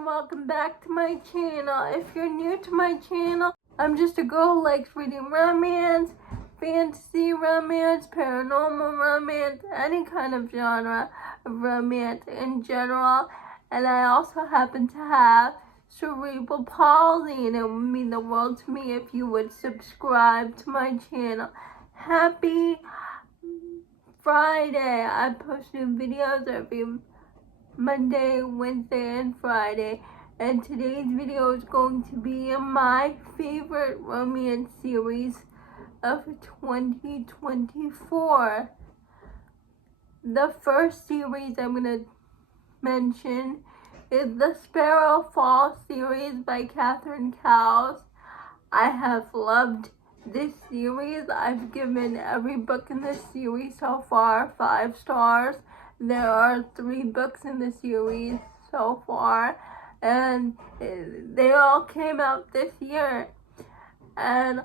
and welcome back to my channel. If you're new to my channel, I'm just a girl who likes reading romance, fantasy romance, paranormal romance, any kind of genre of romance in general. And I also happen to have cerebral palsy, and it would mean the world to me if you would subscribe to my channel. Happy Friday! I post new videos every Monday, Wednesday, and Friday, and today's video is going to be my favorite romance series of 2024. The first series I'm going to mention is the Sparrow Fall series by Catherine Cowles. I have loved this series. I've given every book in this series so far 5 stars. There are 3 books in the series so far, and they all came out this year. And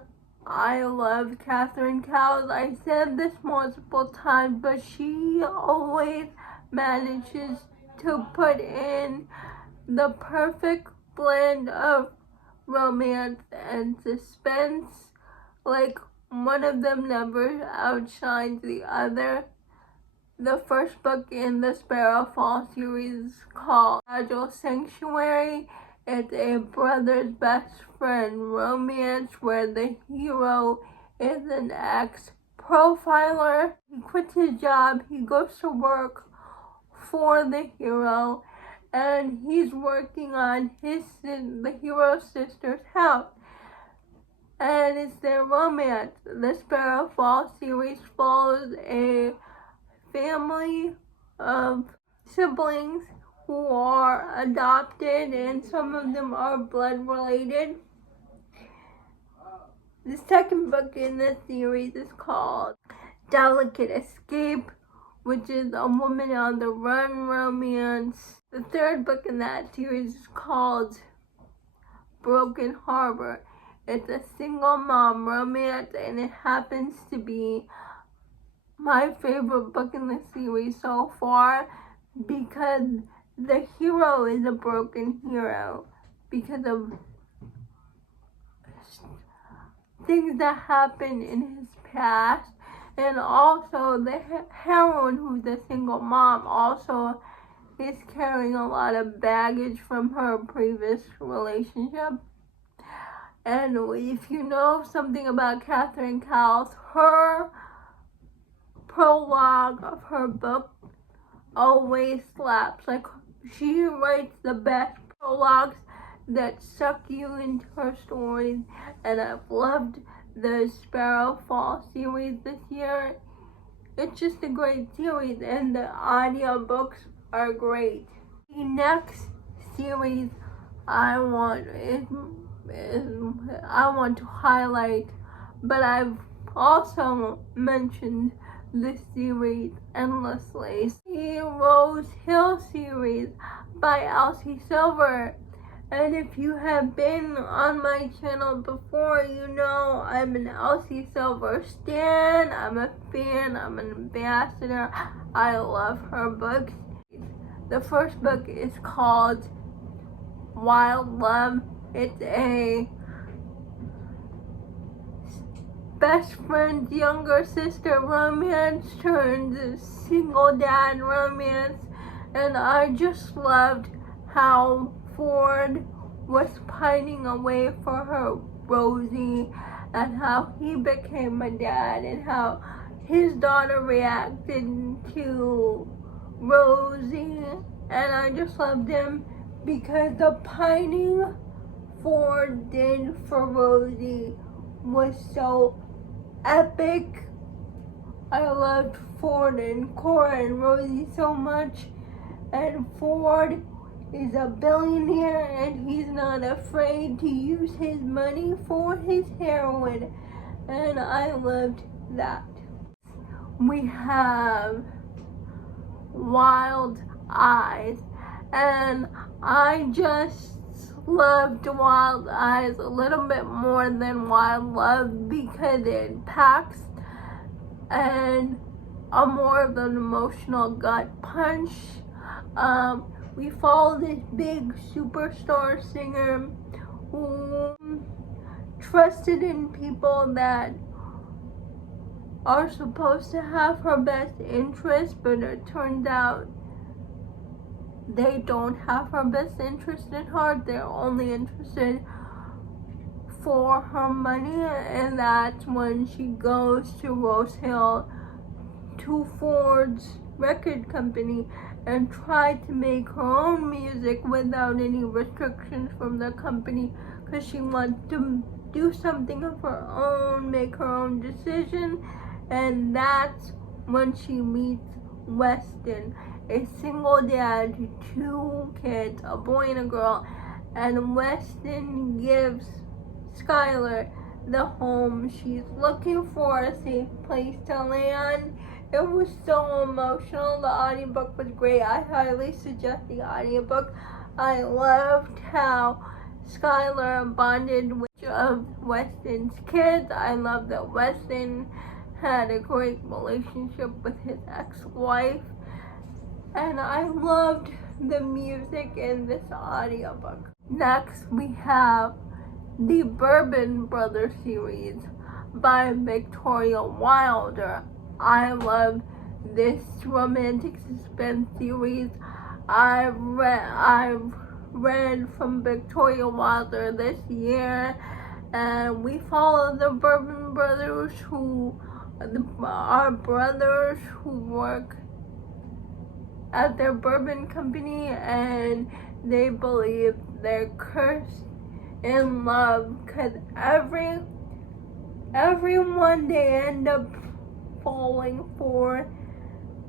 I love Catherine Cowles. I said this multiple times, but she always manages to put in the perfect blend of romance and suspense. Like, one of them never outshines the other. The first book in the Sparrow Fall series is called Fragile Sanctuary. It's a brother's best friend romance where the hero is an ex-profiler. He quits his job, he goes to work for the hero, and he's working on the hero's sister's house. And it's their romance. The Sparrow Fall series follows a family of siblings who are adopted, and some of them are blood related. The second book in this series is called Delicate Escape, which is a woman on the run romance. The third book in that series is called Broken Harbor. It's a single mom romance, and it happens to be my favorite book in the series so far because the hero is a broken hero because of things that happened in his past, and also the heroine, who's a single mom, also is carrying a lot of baggage from her previous relationship. And if you know something about Catherine Cowles, her prologue of her book always slaps. Like, she writes the best prologues that suck you into her stories, and I've loved the Sparrow Fall series this year. It's just a great series, and the audiobooks are great. The next series I want to highlight, but I've also mentioned this series endlessly. The Rose Hill series by Elsie Silver. And if you have been on my channel before, you know I'm an Elsie Silver stan. I'm a fan, I'm an ambassador. I love her books. The first book is called Wild Love. It's a best friend's younger sister romance turned single dad romance, and I just loved how Ford was pining away for her Rosie, and how he became a dad, and how his daughter reacted to Rosie, and I just loved him because the pining Ford did for Rosie was so epic. I loved Ford and Cora and Rosie so much, and Ford is a billionaire, and he's not afraid to use his money for his heroin, and I loved that. We have Wild Eyes, and I just loved Wild Eyes a little bit more than Wild Love because it packs and a more of an emotional gut punch we follow this big superstar singer who trusted in people that are supposed to have her best interest, but it turns out they don't have her best interest in heart. They're only interested for her money, and that's when she goes to Rose Hill to Ford's record company and try to make her own music without any restrictions from the company, because she wants to do something of her own, make her own decision. And that's when she meets Weston, a single dad to 2 kids, a boy and a girl, and Weston gives Skylar the home she's looking for, a safe place to land. It was so emotional. The audiobook was great. I highly suggest the audiobook. I loved how Skylar bonded with of Weston's kids. I love that Weston had a great relationship with his ex-wife. And I loved the music in this audiobook. Next, we have the Bourbon Brothers series by Victoria Wilder. I love this romantic suspense series. I've read from Victoria Wilder this year, and we follow the Bourbon Brothers, who are brothers who work at their bourbon company, and they believe they're cursed in love because everyone they end up falling for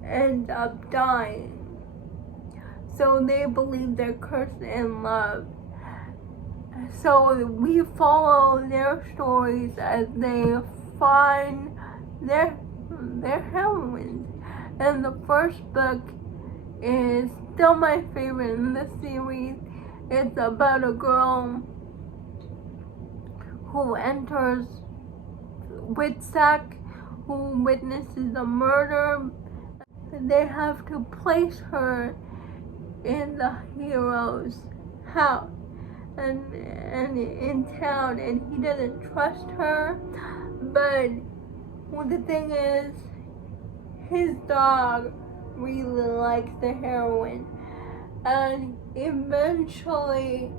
ends up dying. So they believe they're cursed in love. So we follow their stories as they find their heroines. And the first book is still my favorite in the series. It's about a girl who enters Whitsack, who witnesses a murder. They have to place her in the hero's house and in town, and he doesn't trust her. But the thing is, his dog really likes the heroine, and eventually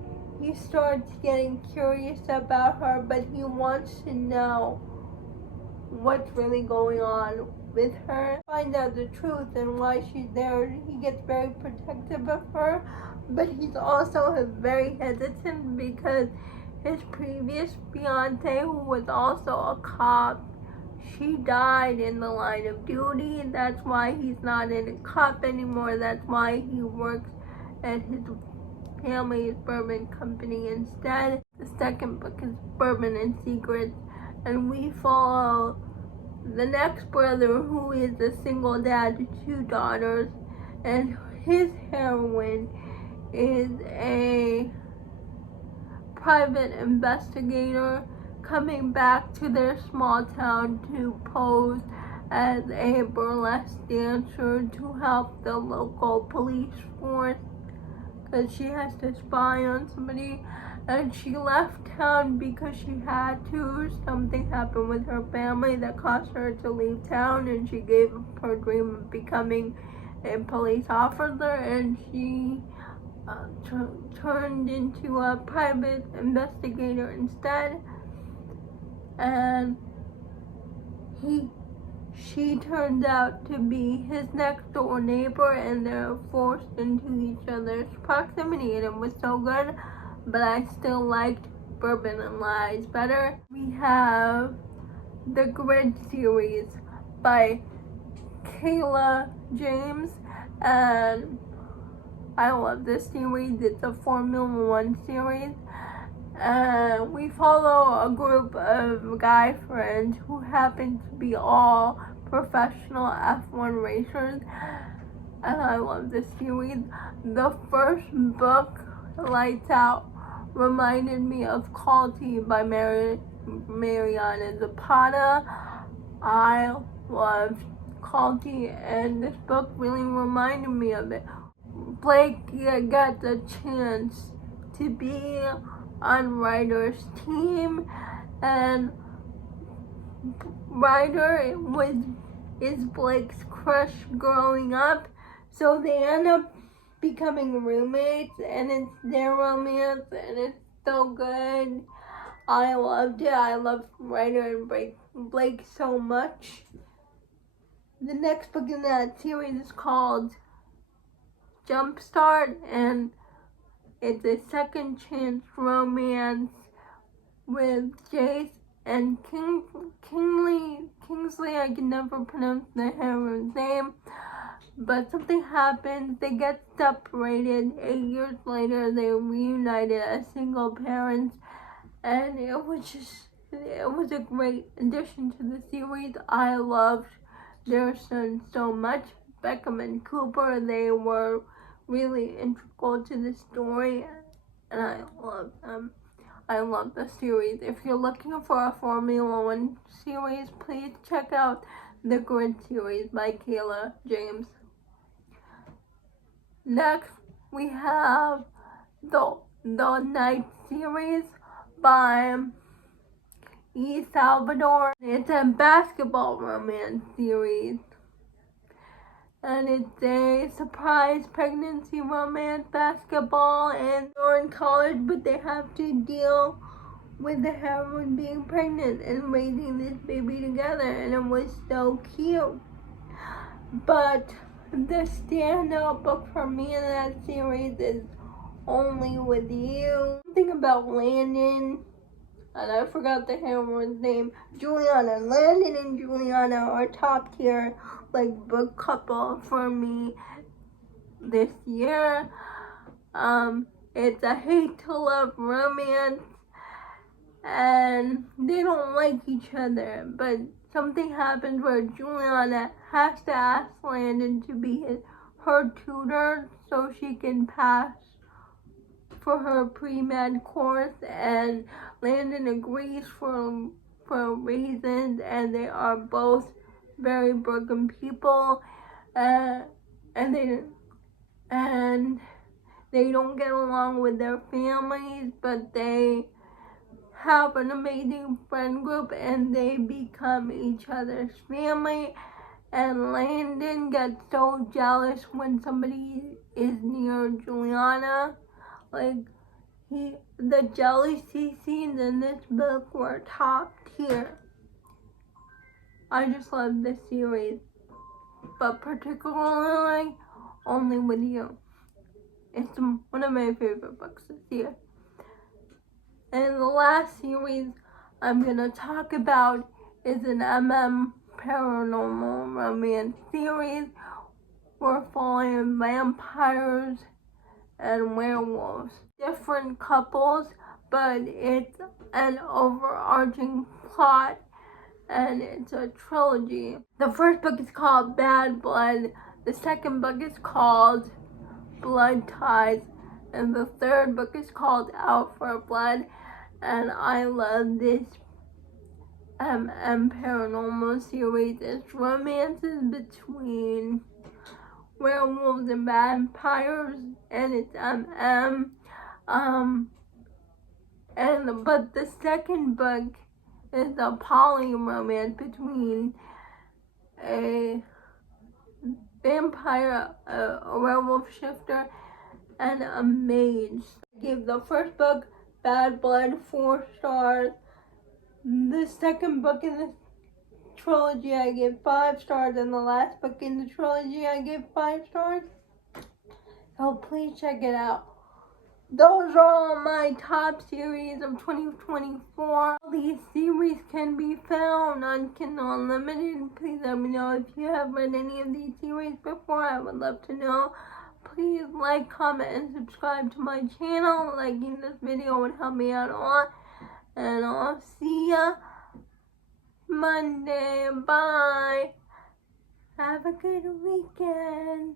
he starts getting curious about her, but he wants to know what's really going on with her, find out the truth and why she's there. He gets very protective of her, but he's also very hesitant because his previous fiance, who was also a cop, she died in the line of duty, and that's why he's not in a cop anymore. That's why he works at his family's bourbon company instead. The second book is Bourbon and Secrets, and we follow the next brother, who is a single dad to 2 daughters, and his heroine is a private investigator coming back to their small town to pose as a burlesque dancer to help the local police force, because she has to spy on somebody. And she left town because she had to. Something happened with her family that caused her to leave town, and she gave up her dream of becoming a police officer, and she turned into a private investigator instead. And she turned out to be his next door neighbor, and they're forced into each other's proximity, and it was so good. But I still liked Bourbon and Lies better. We have the Grid series by Kayla James, and I love this series. It's a Formula One series. We follow a group of guy friends who happen to be all professional F1 racers, and I love this series. The first book, Lights Out, reminded me of Quality by Mariana Zapata. I loved Quality, and this book really reminded me of it. Blake got the chance to be on Ryder's team, and Ryder is Blake's crush growing up, so they end up becoming roommates, and it's their romance, and it's so good. I loved it. I love Ryder and Blake so much. The next book in that series is called Jumpstart, and it's a second chance romance with Jace and Kingsley. I can never pronounce the hero's name, but something happens. They get separated. 8 years later, they reunited as single parents, and it was a great addition to the series. I loved their son so much. Beckham and Cooper, they were really integral to the story, and I love them. I love the series. If you're looking for a Formula One series, please check out the Grid series by Kayla James. Next, we have the Night series by E. Salvador. It's a basketball romance series, and it's a surprise pregnancy romance basketball, and they're in college, but they have to deal with the heroine being pregnant and raising this baby together, and it was so cute. But the standout book for me in that series is Only With You. Something about Landon, and I forgot the heroine's name, Juliana. Landon and Juliana are top tier book couple for me this year. It's a hate to love romance, and they don't like each other, but something happens where Juliana has to ask Landon to be her tutor so she can pass for her pre-med course, and Landon agrees for reasons, and they are both very broken people, and they don't get along with their families, but they have an amazing friend group, and they become each other's family. And Landon gets so jealous when somebody is near Juliana. The jealousy scenes in this book were top tier. I just love this series, but particularly Only With You. It's one of my favorite books this year. And the last series I'm going to talk about is an paranormal romance series. We're following vampires and werewolves. Different couples, but it's an overarching plot, and it's a trilogy. The first book is called Bad Blood. The second book is called Blood Ties, and the third book is called Out for Blood. And I love this paranormal series. It's romances between werewolves and vampires, and it's but the second book is a poly romance between a vampire, a werewolf shifter, and a mage. I gave the first book, Bad Blood, 4 stars. The second book in the trilogy I gave 5 stars, and the last book in the trilogy I gave 5 stars. So please check it out. Those are all my top series of 2024. These series can be found on Kindle Unlimited. Please let me know if you have read any of these series before. I would love to know. Please like, comment, and subscribe to my channel. Liking this video would help me out a lot. And I'll see ya Monday. Bye. Have a good weekend.